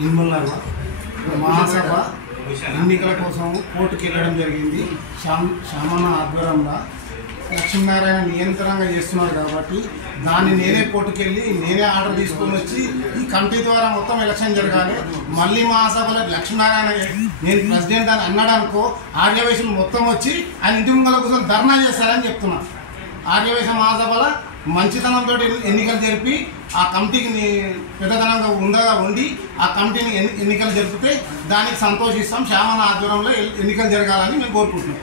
నిర్మల్నగర్ మహాసభ ఎన్నికల కోసం కోర్టుకు వెళ్ళడం జరిగింది. శ్యామన్న ఆధ్వర్యంలో లక్ష్మీనారాయణ నియంత్రణగా చేస్తున్నారు కాబట్టి దాన్ని నేనే కోర్టుకు వెళ్ళి నేనే ఆర్డర్ తీసుకొని వచ్చి ఈ కమిటీ ద్వారా మొత్తం ఎలక్షన్ జరగాలి. మళ్ళీ మహాసభలో లక్ష్మీనారాయణ నేను ప్రెసిడెంట్ అని అన్నాడు అనుకో, ఆర్యవైశ్యులు మొత్తం వచ్చి ఆయన ఇంటి ముంగల కోసం ధర్నా చేస్తారని చెప్తున్నా. ఆర్యవైశ్య మహాసభలో మంచితనంతో ఎన్నికలు జరిపి ఆ కమిటీకి పెద్దతనంగా ఉండగా ఉండి ఆ కమిటీని ఎన్నికలు జరిపితే దానికి సంతోషిస్తాం. శ్యామన్న ఆధ్వర్యంలో ఎన్నికలు జరగాలని మేము కోరుకుంటున్నాం.